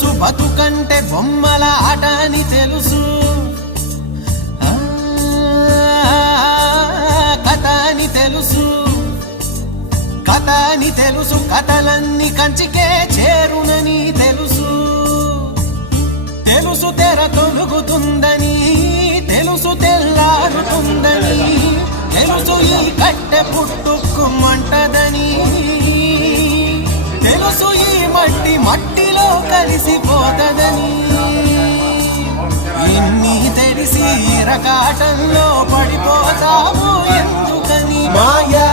తెలుసు బతుకంటే బొమ్మల ఆట అని తెలుసు, కథ అని తెలుసు, కథ అని తెలుసు, కథలన్నీ కంచికే చేరునని తెలుసు, తెలుసు తెర తొలుగుతుందని, తెలుసు తెల్లారుతుందని, తెలుసు ఈ కట్టె పుట్టుకుమంటదని, తెలుసు ఈ మట్టి మట్టిలో కలిసిపోతదని, ఇన్ని తెలిసి రకాటంలో పడిపోతాము ఎందుకని మాయా